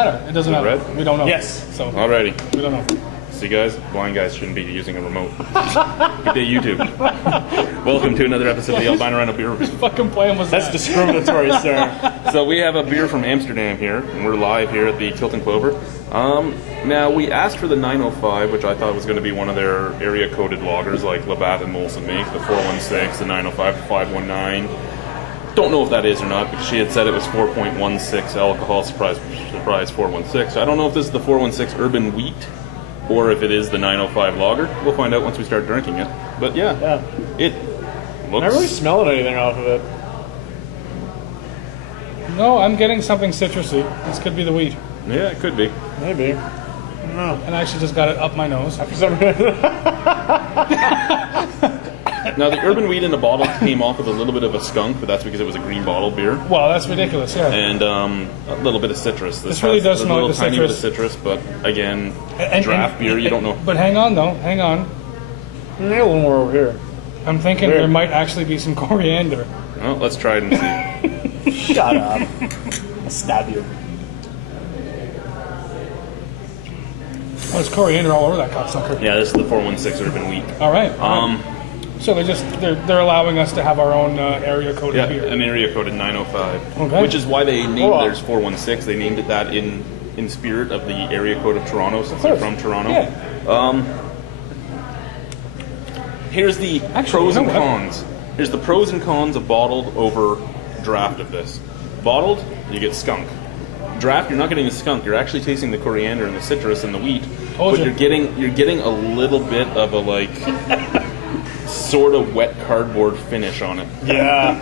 It doesn't matter. Red? We don't know. Yes. So Alrighty. we don't know. See, guys, blind guys shouldn't be using a remote. Good day, YouTube. Welcome to another episode of the Albino Rhino Beer Review. Fucking plan was That's that? discriminatory, sir. So we have a beer from Amsterdam here, and we're live here at the Kilt and Klover. Now, we asked for the 905, which I thought was going to be one of their area-coded lagers like Labatt and Molson make, the 416, the 905, the 519. Don't know if that is or not, because she had said it was 4.16 alcohol, surprise, 416. I don't know if this is the 416 urban wheat, or if it is the 905 lager. We'll find out once we start drinking it. But yeah. It looks... I'm not really smelling anything off of it. No, I'm getting something citrusy. This could be the wheat. Yeah, it could be. Maybe. I don't know. And I actually just got it up my nose. For some reason. Now, the urban wheat in the bottle came off with a little bit of a skunk, but that's because it was a green bottle beer. Well, that's ridiculous, yeah. And a little bit of citrus. This really does smell like the tiny bit of citrus. citrus, but again, draft beer, you don't know. But hang on, though. Hang on. Maybe a little more over here. I'm thinking Weird. there might actually be some coriander. Well, let's try it and see. Shut up. I'll stab you. Oh, there's coriander all over that cocksucker. Yeah, this is the 416 urban wheat. All right. So they're allowing us to have our own area coded Yeah, beer. an area coded 905, Okay. which is why they named theirs 416. They named it that in spirit of the area code of Toronto, since they're from Toronto. Yeah. Here's the pros and cons. Here's the pros and cons of bottled over draft of this. Bottled, you get skunk. Draft, you're not getting the skunk. You're actually tasting the coriander and the citrus and the wheat, but you're getting a little bit of a like sort of wet cardboard finish on it. Yeah.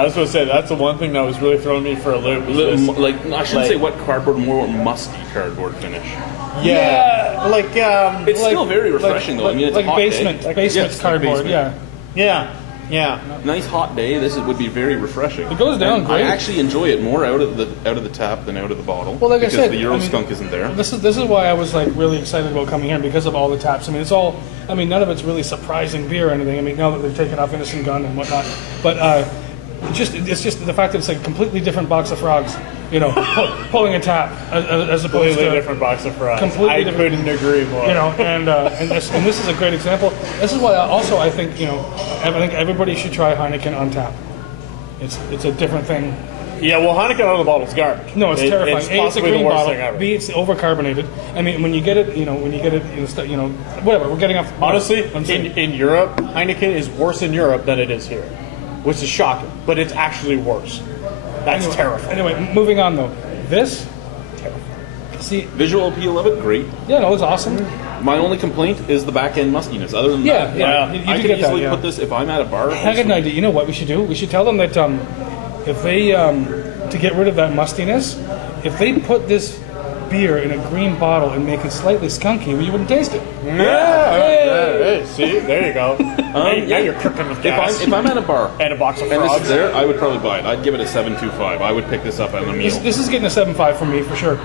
I was going to say, that's the one thing that was really throwing me for a loop. Like I shouldn't say wet cardboard, more musty cardboard finish. Yeah. Like, It's still very refreshing though. I mean, it's a hot basement day. basement cardboard. basement. Yeah. Nice hot day. This would be very refreshing. It goes down And great. I actually enjoy it more out of the tap than out of the bottle. Well, like I because said, the Euro skunk isn't there. This is why I was like really excited about coming here, because of all the taps. I mean, none of it's really surprising beer or anything. I mean, now that they've taken off Innocent Gun and whatnot, but it's just the fact that it's like a completely different box of frogs. You know, pulling a tap as opposed Completely to different box of fries. Completely different. Couldn't agree more. You know, and this is a great example. This is why I think I think everybody should try Heineken on tap. It's a different thing. Yeah, well, Heineken out of the bottle is garbage. No, it's terrifying. It's A, it's a possibly green the worst bottle. thing ever. B, it's overcarbonated. I mean, when you get it, whatever. We're getting off. Honestly, I'm saying- in Europe, Heineken is worse in Europe than it is here, which is shocking. But it's actually worse. That's terrifying. Anyway, moving on though. This, see, Visual appeal of it, great. yeah, no, it's awesome. My only complaint is the back end mustiness. Other than that, You I do could get easily that, put this if I'm at a bar. I got an idea. You know what we should do? We should tell them that if they to get rid of that mustiness, if they put this beer in a green bottle and make it slightly skunky, you wouldn't taste it. Hey, see, there you go. Now you're cooking with gas. If I'm at a bar And a box of and this frogs. is there, I would probably buy it. I'd give it a 7.25. I would pick this up at a meal. This is getting a 7.5 from me for sure.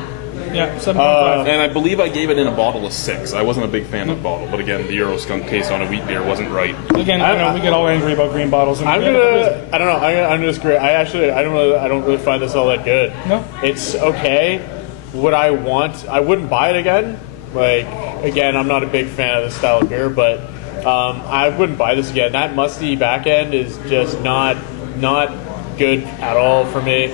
Yeah, 7.5. And I believe I gave it in a bottle of 6. I wasn't a big fan of the bottle, but again, the Euro skunk taste on a wheat beer wasn't right. Again, we get all angry about green bottles. And I don't know. I'm just great. I don't really find this all that good. No? It's okay. Would I want? I wouldn't buy it again. Like, again, I'm not a big fan of this style of beer, but I wouldn't buy this again. That musty back end is just not good at all for me.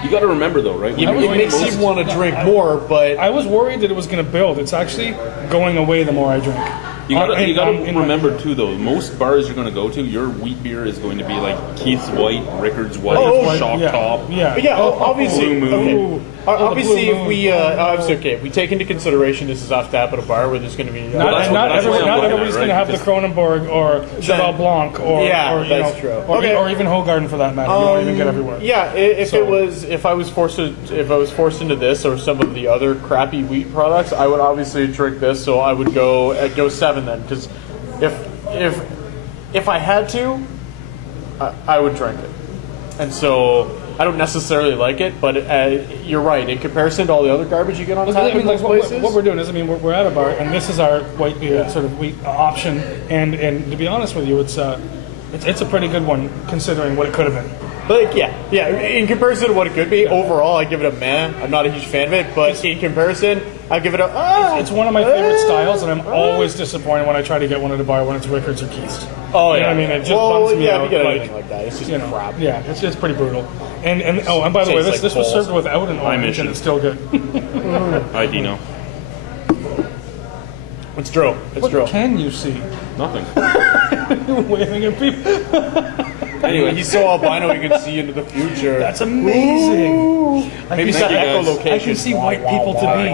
You got to remember though, right? It makes you want to drink more, but I was worried that it was going to build. It's actually going away the more I drink. You got to remember too, though. Most bars you're going to go to, your wheat beer is going to be like Keith's White, Rickard's White, Shock Top. Obviously, Blue Moon. okay. Obviously, if we if we take into consideration this is off tap at a bar where there's going to be Not everybody's going to have the Because- Kronenbourg or Cheval Blanc or that's true. or even Hoegaarden for that matter. You won't even get everywhere. Yeah, if I was forced into this or some of the other crappy wheat products, I would obviously drink this. So I would go 7 then, because if I had to, I would drink it, and so. I don't necessarily like it, but you're right. In comparison to all the other garbage you get on tap in those places, what we're doing is, we're at a bar, and this is our white beer sort of wheat option. And to be honest with you, it's a pretty good one considering what it could have been. Like, yeah. In comparison to what it could be, overall, I give it a meh. I'm not a huge fan of it, but in comparison, I give it a. It's one of my favorite styles, and I'm always disappointed when I try to get one at a bar when it's Rickards or Keith's. Oh, You know yeah. what I mean? It just bums me out. If you get Like, anything like that, it's just you know, crap. yeah, it's pretty brutal. And by the way, Tastes this like was balls. served without an orange, mission. and it's still good. Hi, Dino. It's true. It's What true. can you see? Nothing. Waving at people. Anyway, He's so albino he can see into the future. That's amazing. Maybe Thank some you, guys. echolocation. I can see white people to be.